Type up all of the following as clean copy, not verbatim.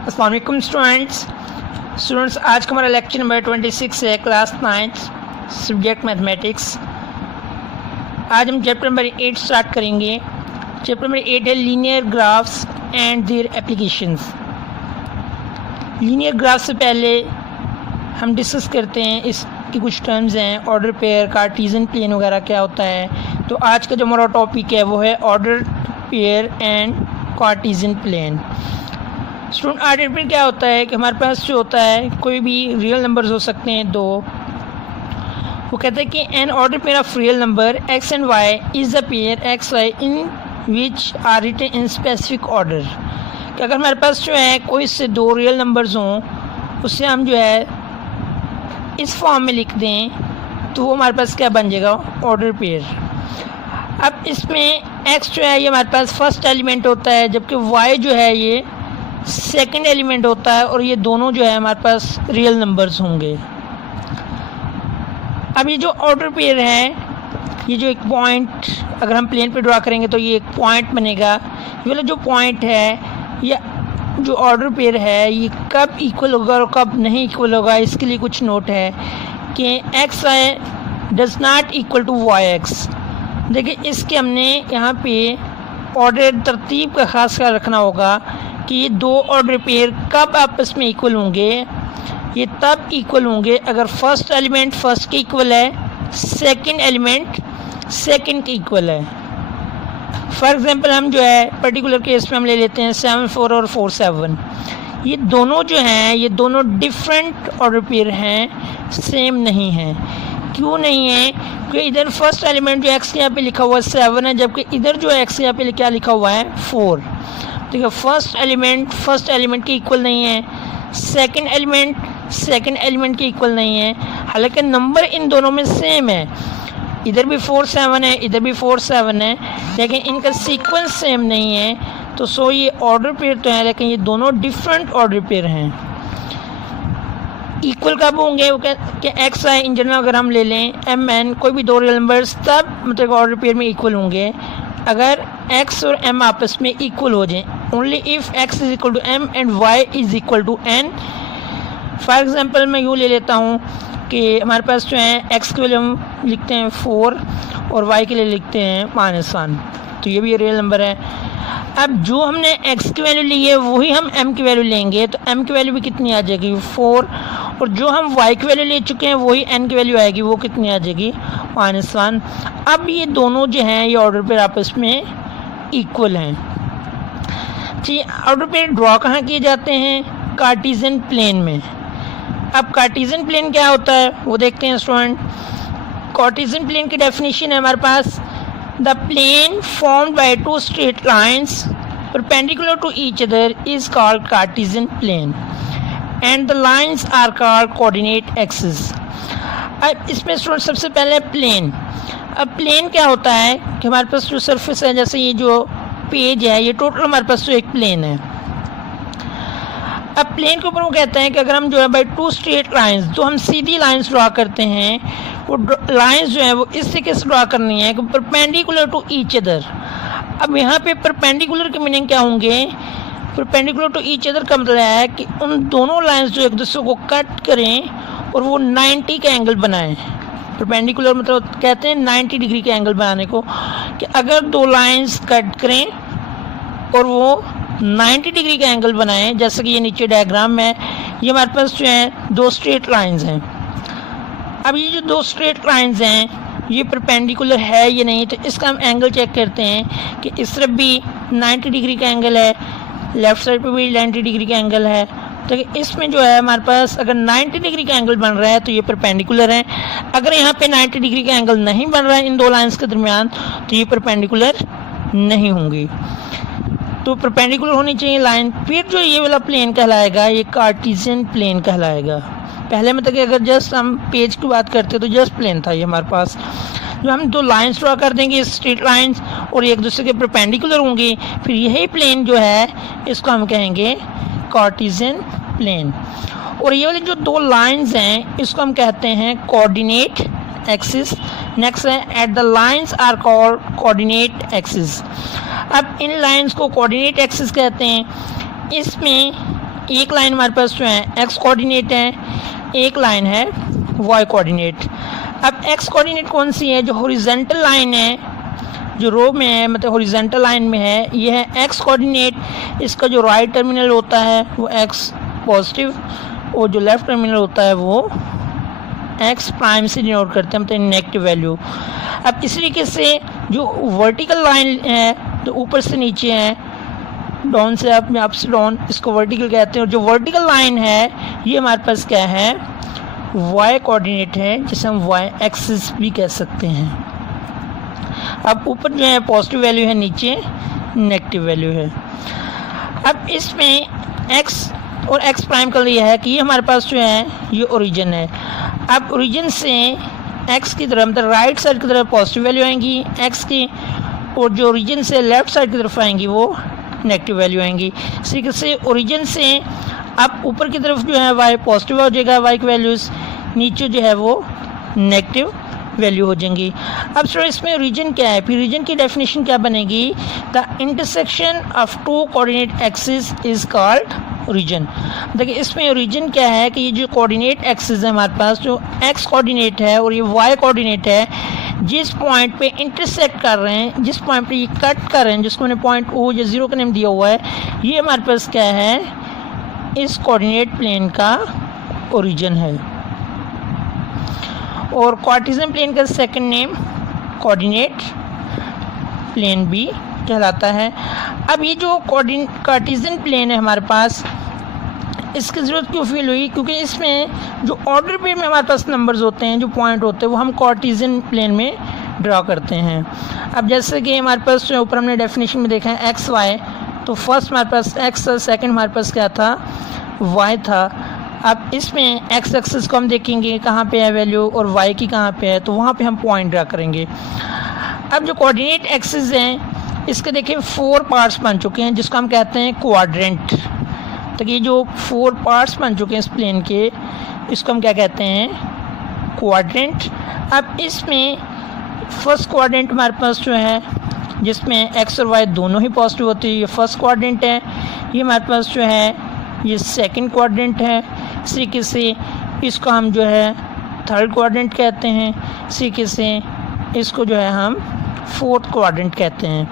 अस्सलाम वालेकुम स्टूडेंट्स, आज का हमारा लेक्चर नंबर 26 है, क्लास 9 सब्जेक्ट मैथमेटिक्स। आज हम चैप्टर नंबर 8 स्टार्ट करेंगे। चैप्टर नंबर 8 है linear graphs and their applications. Linear graph से पहले हम डिस्कस करते हैं इसकी कुछ टर्म्स हैं, ऑर्डर पेयर, कार्टेशियन प्लेन वगैरह क्या होता है। तो आज का जो हमारा टॉपिक है वो है order pair and cartesian plane. Student order pair क्या होता है कि हमारे पास जो होता है कोई भी रियल नंबर्स हो सकते हैं दो। वो कहते हैं कि an order pair of real number X and Y is the pair X Y in which are written in specific order. कि अगर हमारे पास जो है कोई से दो रियल नंबर्स हों उससे हम जो है इस फॉर्म में लिख दें तो वो हमारे पास क्या बन जाएगा, ऑर्डर पेयर। अब इसमें x जो है ये हमारे पास फर्स्ट एलिमेंट होता है, जबकि y जो है ये सेकंड एलिमेंट होता है, और ये दोनों जो है हमारे पास रियल नंबर्स होंगे। अब ये जो ऑर्डर पेयर है, ये जो एक पॉइंट अगर हम प्लेन पे ड्रा करेंगे तो ये एक पॉइंट बनेगा। ये वाला जो पॉइंट है या जो ऑर्डर पेयर है ये कब इक्वल होगा और कब नहीं इक्वल होगा, इसके लिए कुछ नोट है कि X Y does not equal to Y X. देखिए इसके हमने यहाँ पे ऑर्डर तरतीब का ख़ास ख्याल रखना होगा कि ये दो ऑर्डर पेयर कब आपस में इक्वल होंगे। ये तब इक्वल होंगे अगर फर्स्ट एलिमेंट फर्स्ट के इक्वल है, सेकंड एलिमेंट सेकंड के इक्वल है। फॉर एग्जांपल हम जो है पर्टिकुलर केस में हम ले लेते हैं 7 4 और 4 7। ये दोनों जो हैं ये दोनों डिफरेंट ऑर्डर पेयर हैं, सेम नहीं हैं। क्यों नहीं है? क्योंकि इधर फर्स्ट एलिमेंट जो एक्स यहाँ पे लिखा हुआ है 7 है, जबकि इधर जो एक्स यहाँ पे क्या लिखा हुआ है 4। ठीक है, फर्स्ट एलिमेंट के इक्वल नहीं है, सेकंड एलिमेंट के इक्वल नहीं है। हालांकि नंबर इन दोनों में सेम है, इधर भी 4 7 है, इधर भी 4 7 है, लेकिन इनका सीक्वेंस सेम नहीं है। तो सो ये ऑर्डर पेयर तो है, लेकिन ये दोनों डिफरेंट ऑर्डर पेयर हैं। इक्वल कब होंगे? वो कि एक्स आई इन जनरल अगर हम ले लें एम एन कोई भी दो रियल नंबर्स, तब मतलब ऑर्डर पेयर में इक्वल होंगे अगर x और m आपस में इक्वल हो जाएं। Only if x is equal to m and y is equal to n। For example मैं यूँ ले लेता हूँ कि हमारे पास जो है x के लिए हम लिखते हैं 4 और y के लिए लिखते हैं -1, तो ये भी रियल नंबर है। अब जो हमने x की वैल्यू ली है वही हम m की वैल्यू लेंगे, तो m की वैल्यू भी कितनी आ जाएगी 4, और जो हम y की वैल्यू ले चुके हैं वही n की वैल्यू आएगी, वो कितनी आ जाएगी -1। अब ये दोनों जो हैं ये ऑर्डर पेयर आपस में इक्वल हैं। जी, ऑर्डर पेयर ड्रॉ कहाँ किए जाते हैं? कार्टेशियन प्लेन में। अब कार्टेशियन प्लेन क्या होता है वो देखते हैं स्टूडेंट। कार्टेशियन प्लेन की डेफिनेशन है हमारे पास, the plane formed by two straight lines perpendicular to each other is called cartesian plane and the lines are called coordinate axis. अब इसमें स्टूडेंट सबसे पहले प्लेन। अब प्लेन क्या होता है कि हमारे पास जो सरफेस है, जैसे ये जो पेज है ये टोटल हमारे पास तो एक प्लेन है। अब प्लेन के ऊपर वो कहते हैं कि अगर हम जो है बाई टू स्ट्रेट लाइंस, जो हम सीधी लाइंस ड्रा करते हैं, वो लाइंस जो है वो इस तरीके से ड्रा करनी है कि परपेंडिकुलर टू ईच अदर। अब यहाँ पे परपेंडिकुलर के मीनिंग क्या होंगे? परपेंडिकुलर टू ईच अदर का मतलब है कि उन दोनों लाइंस जो एक दूसरे को कट करें और वो 90 का एंगल बनाएं। परपेंडिकुलर मतलब कहते हैं 90 डिग्री के एंगल बनाने को, कि अगर दो लाइंस कट करें और वो 90 डिग्री का एंगल बनाएं, जैसे कि ये नीचे डायग्राम में ये हमारे पास जो है दो स्ट्रेट लाइंस हैं। अब ये जो दो स्ट्रेट लाइंस हैं ये परपेंडिकुलर है या नहीं, तो इसका हम एंगल चेक करते हैं कि इस तरफ भी 90 डिग्री का एंगल है, लेफ़्ट साइड पे भी 90 डिग्री का एंगल है। तो इसमें जो है हमारे पास अगर 90 डिग्री का एंगल बन रहा है तो ये परपेंडिकुलर है। अगर यहाँ पे 90 डिग्री का एंगल नहीं बन रहा है इन दो लाइंस के दरमियान तो ये परपेंडिकुलर नहीं होंगी। तो परपेंडिकुलर होनी चाहिए लाइन। फिर जो ये वाला प्लेन कहलाएगा ये कार्टेशियन प्लेन कहलाएगा। पहले मतलब कि अगर जस्ट हम पेज की बात करते तो जस्ट प्लेन था ये हमारे पास। जो हम दो लाइंस ड्रॉ कर देंगे स्ट्रेट लाइंस और एक दूसरे के परपेंडिकुलर होंगी, फिर यही प्लेन जो है इसको हम कहेंगे कार्टेशियन प्लेन। और ये वाली जो दो लाइंस हैं इसको हम कहते हैं कोऑर्डिनेट एक्सिस। नेक्स्ट है at the lines are called coordinate axis. अब इन लाइंस को कोऑर्डिनेट एक्सिस कहते हैं। इसमें एक लाइन हमारे पास जो है एक्स कोऑर्डिनेट है, एक लाइन है वाई कोऑर्डिनेट। अब एक्स कोऑर्डिनेट कौन सी है? जो हॉरिजॉन्टल लाइन है, जो रो में है, मतलब हॉरिजॉन्टल लाइन में है, ये है एक्स कोऑर्डिनेट। इसका जो राइट टर्मिनल होता है वो एक्स पॉजिटिव और जो लेफ्ट टर्मिनल होता है वो एक्स प्राइम से डिनोट करते हैं, मतलब नेगेटिव वैल्यू। अब इस तरीके से जो वर्टिकल लाइन है तो ऊपर से नीचे है, डाउन से अप से डाउन, इसको वर्टिकल कहते हैं। और जो वर्टिकल लाइन है ये हमारे पास क्या है? वाई कोऑर्डिनेट है, जिसे हम वाई एक्सिस भी कह सकते हैं। अब ऊपर जो है पॉजिटिव वैल्यू है, नीचे नेगेटिव वैल्यू है। अब इसमें एक्स और एक्स प्राइम का लिए है कि ये हमारे पास जो है ये ओरिजिन है। अब ओरिजिन से एक्स की तरफ, मतलब राइट साइड की तरफ पॉजिटिव वैल्यू आएंगी एक्स की, और जो ओरिजिन से लेफ्ट साइड की तरफ आएंगी वो नेगेटिव वैल्यू आएंगी। इस तरीके से ओरिजिन से अब ऊपर की तरफ जो है वाई पॉजिटिव हो जाएगा, वाई की वैल्यूज़, नीचे जो है वो नेगेटिव वैल्यू हो जाएंगी। अब सर इसमें रीजन क्या है? फिर रीजन की डेफिनेशन क्या बनेगी? The intersection of two coordinate axis is called region. देखिए इसमें रीजन क्या है कि ये जो कोऑर्डिनेट एक्सिस है हमारे पास, जो एक्स कोऑर्डिनेट है और ये वाई कोऑर्डिनेट है, जिस पॉइंट पे इंटरसेक्ट कर रहे हैं, जिस पॉइंट पे ये कट कर रहे हैं, जिसको मैंने पॉइंट ओ या जीरो का नेम दिया हुआ है, ये हमारे पास क्या है? इस कोऑर्डिनेट प्लेन का ओरिजिन है। और कार्टेशियन प्लेन का सेकंड नेम कोऑर्डिनेट प्लेन भी कहलाता है। अब ये जो कार्टेशियन प्लेन है हमारे पास, इसकी ज़रूरत क्यों फील हुई? क्योंकि इसमें जो ऑर्डर पे में हमारे पास नंबर्स होते हैं, जो पॉइंट होते हैं, वो हम कार्टेशियन प्लेन में ड्रा करते हैं। अब जैसे कि हमारे पास जो ऊपर हमने डेफिनेशन में देखा है एक्स वाई, तो फर्स्ट हमारे पास एक्स था, सेकंड हमारे पास क्या था? वाई था। अब इसमें एक्स एक्सिस को हम देखेंगे कहाँ पे है वैल्यू और वाई की कहाँ पे है, तो वहाँ पे हम पॉइंट ड्रा करेंगे। अब जो कोऑर्डिनेट एक्सिस हैं इसके देखिए 4 पार्ट्स बन चुके हैं, जिसको हम कहते हैं क्वाड्रेंट। तो ये जो 4 पार्ट्स बन चुके हैं इस प्लेन के, इसको हम क्या कहते हैं? क्वाड्रेंट। अब इसमें फर्स्ट क्वाड्रेंट हमारे पास जो है, जिसमें एक्स और वाई दोनों ही पॉजिटिव होती है, ये फर्स्ट क्वाड्रेंट है। ये हमारे पास जो है ये सेकंड क्वाड्रेंट है। इस तरीके से इसको हम जो है थर्ड क्वाड्रेंट कहते हैं। इस तरीके से इसको जो है हम फोर्थ क्वाड्रेंट कहते हैं।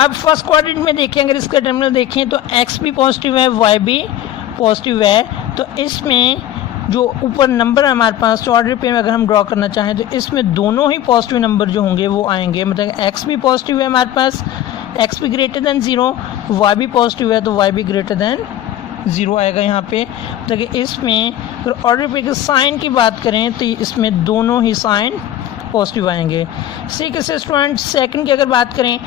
अब फर्स्ट क्वाड्रेंट में देखें, अगर इसका टर्मिनल देखें तो एक्स भी पॉजिटिव है, वाई भी पॉजिटिव है। तो इसमें जो ऊपर नंबर है हमारे पास, तो ऑर्डर पे अगर हम ड्रॉ करना चाहें तो इसमें दोनों ही पॉजिटिव नंबर जो होंगे वो आएंगे। मतलब एक्स भी पॉजिटिव है हमारे पास, एक्स भी ग्रेटर दैन 0, वाई भी पॉजिटिव है तो वाई भी ग्रेटर दैन 0 आएगा यहाँ पे। देखिए इसमें फिर ऑर्डर पे के साइन की बात करें तो इसमें दोनों ही साइन पॉजिटिव आएंगे। इसी के से स्टूडेंट सेकंड की अगर बात करें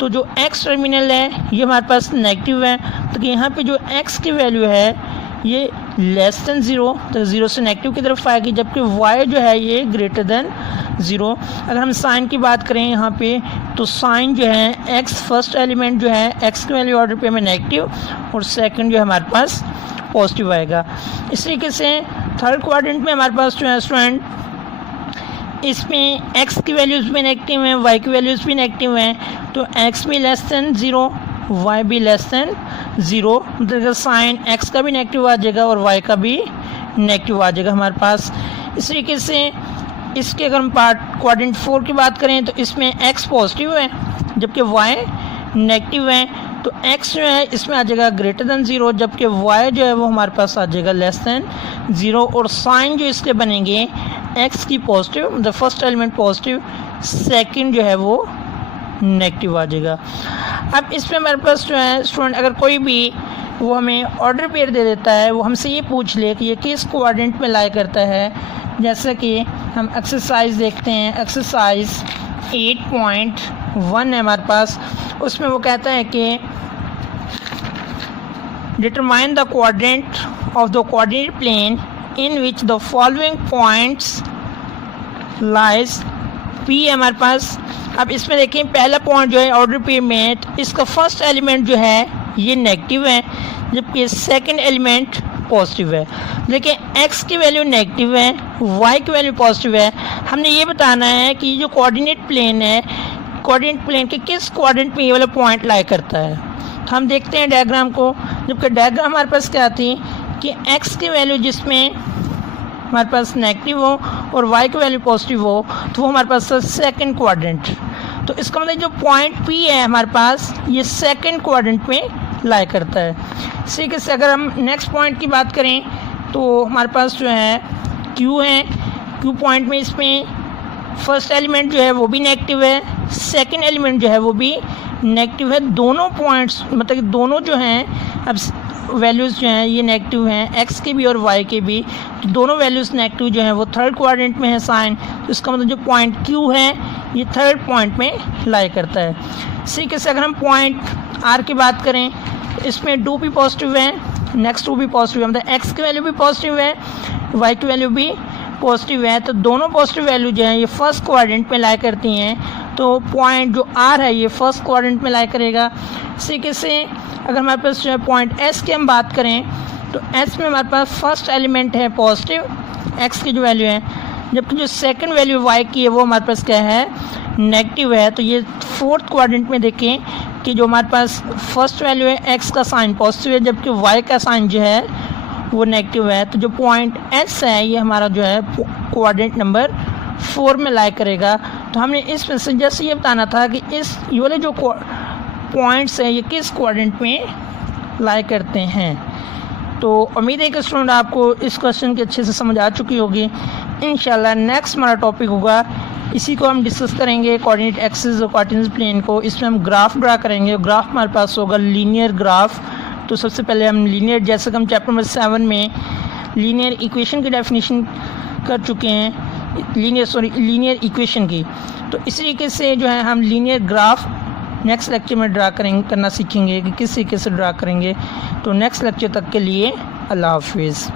तो जो एक्स टर्मिनल है ये हमारे पास नेगेटिव है, तो यहाँ पे जो एक्स की वैल्यू है ये लेस दैन 0, तो 0 से नेगेटिव की तरफ आएगी, जबकि वाई जो है ये ग्रेटर दैन 0। अगर हम साइन की बात करें यहाँ पे तो साइन जो है एक्स फर्स्ट एलिमेंट जो है एक्स की वैल्यू ऑर्डर पे में नेगेटिव और सेकंड जो है हमारे पास पॉजिटिव आएगा। इस तरीके से थर्ड क्वाड्रेंट में हमारे पास जो है स्टूडेंट, इसमें एक्स की वैल्यूज़ भी नेगेटिव हैं, वाई की वैल्यूज़ भी नेगेटिव हैं, तो एक्स भी लेस दैन 0, वाई भी लेस दैन 0, मतलब साइन एक्स का भी नेगेटिव आ जाएगा और वाई का भी नेगेटिव आ जाएगा हमारे पास। इस तरीके से इसके अगर हम पार्ट क्वाड्रेंट 4 की बात करें तो इसमें एक्स पॉजिटिव है जबकि वाई नेगेटिव है, तो एक्स जो है इसमें आ जाएगा ग्रेटर दैन 0, जबकि वाई जो है वो हमारे पास आ जाएगा लेस दैन 0। और साइन जो इसके बनेंगे एक्स की पॉजिटिव, मतलब फर्स्ट एलिमेंट पॉजिटिव, सेकंड जो है वो नेगेटिव आ जाएगा। अब इसमें हमारे पास जो है स्टूडेंट, अगर कोई भी वो हमें ऑर्डर पेयर दे देता है, वो हमसे ये पूछ ले कि ये किस क्वाड्रेंट में लाई करता है, जैसे कि हम एक्सरसाइज देखते हैं, एक्सरसाइज 8.1 है हमारे पास, उसमें वो कहता है कि determine the quadrant of the coordinate plane in which the following points lies. P है हमारे पास। अब इसमें देखें पहला पॉइंट जो है ऑर्डर पे में, तो इसका फर्स्ट एलिमेंट जो है ये नेगेटिव है जबकि सेकंड एलिमेंट पॉजिटिव है। देखिए एक्स की वैल्यू नेगेटिव है, वाई की वैल्यू पॉजिटिव है। हमने ये बताना है कि ये जो कोऑर्डिनेट प्लेन है, कोऑर्डिनेट प्लेन के किस क्वाड्रेंट में ये वाला पॉइंट लाई करता है। तो हम देखते हैं डायग्राम को। जबकि डायग्राम हमारे पास क्या थी कि x की वैल्यू जिसमें हमारे पास नेगेटिव हो और y की वैल्यू पॉजिटिव हो तो वो हमारे पास सेकंड क्वाड्रेंट। तो इसका मतलब जो पॉइंट P है हमारे पास ये सेकंड क्वाड्रेंट में लाई करता है। इसी तरीके से अगर हम नेक्स्ट पॉइंट की बात करें तो हमारे पास जो है Q है। Q पॉइंट में इसमें फर्स्ट एलिमेंट जो है वो भी नेगेटिव है, सेकंड एलिमेंट जो है वो भी नेगेटिव है। दोनों पॉइंट्स मतलब दोनों जो हैं अब वैल्यूज़ जो हैं ये नेगेटिव हैं, x के भी और y के भी। तो दोनों वैल्यूज़ नेगेटिव जो हैं वो थर्ड क्वाड्रेंट में है साइन। तो इसका मतलब जो पॉइंट Q है ये थर्ड पॉइंट में लाई करता है। इसी तरीके से अगर हम पॉइंट R की बात करें तो इसमें 2 भी पॉजिटिव है, नेक्स्ट 2 भी पॉजिटिव है, मतलब x की वैल्यू भी पॉजिटिव है, y की वैल्यू भी पॉजिटिव है। तो दोनों पॉजिटिव वैल्यू जो है ये फर्स्ट क्वाड्रेंट में लाई करती हैं। तो पॉइंट जो R है ये फर्स्ट क्वाड्रेंट में लाई करेगा। इसी तरीके से अगर हमारे पास जो है पॉइंट S की हम बात करें तो S में हमारे पास फर्स्ट एलिमेंट है पॉजिटिव x की जो वैल्यू है, जबकि जो सेकंड वैल्यू y की है वो हमारे पास क्या है नेगेटिव है। तो ये फोर्थ क्वाड्रेंट में देखें कि जो हमारे पास फर्स्ट वैल्यू है x का साइन पॉजिटिव है जबकि y का साइन जो है वो नेगेटिव है। तो जो पॉइंट S है ये हमारा जो है क्वाड्रेंट नंबर 4 में लाई करेगा। तो हमने इस मैसेज से ये बताना था कि इस ये वाले जो पॉइंट्स हैं ये किस क्वाड्रेंट में लाई करते हैं। तो उम्मीद है कि स्टूडेंट आपको इस क्वेश्चन की अच्छे से समझ आ चुकी होगी। इंशाल्लाह नेक्स्ट हमारा टॉपिक होगा, इसी को हम डिस्कस करेंगे कोऑर्डिनेट एक्सिस और कार्टेशियन प्लेन को। इसमें हम ग्राफ ड्रा करेंगे। ग्राफ हमारे पास होगा लीनियर ग्राफ। तो सबसे पहले हम लीनियर, जैसे कि हम चैप्टर नंबर 7 में लीनियर इक्वेशन की डेफिनेशन कर चुके हैं, लीनियर इक्वेशन की। तो इसी तरीके से जो है हम लीनियर ग्राफ नेक्स्ट लेक्चर में करना सीखेंगे कि किस तरीके से ड्रा करेंगे। तो नेक्स्ट लेक्चर तक के लिए अल्लाह हाफिज़।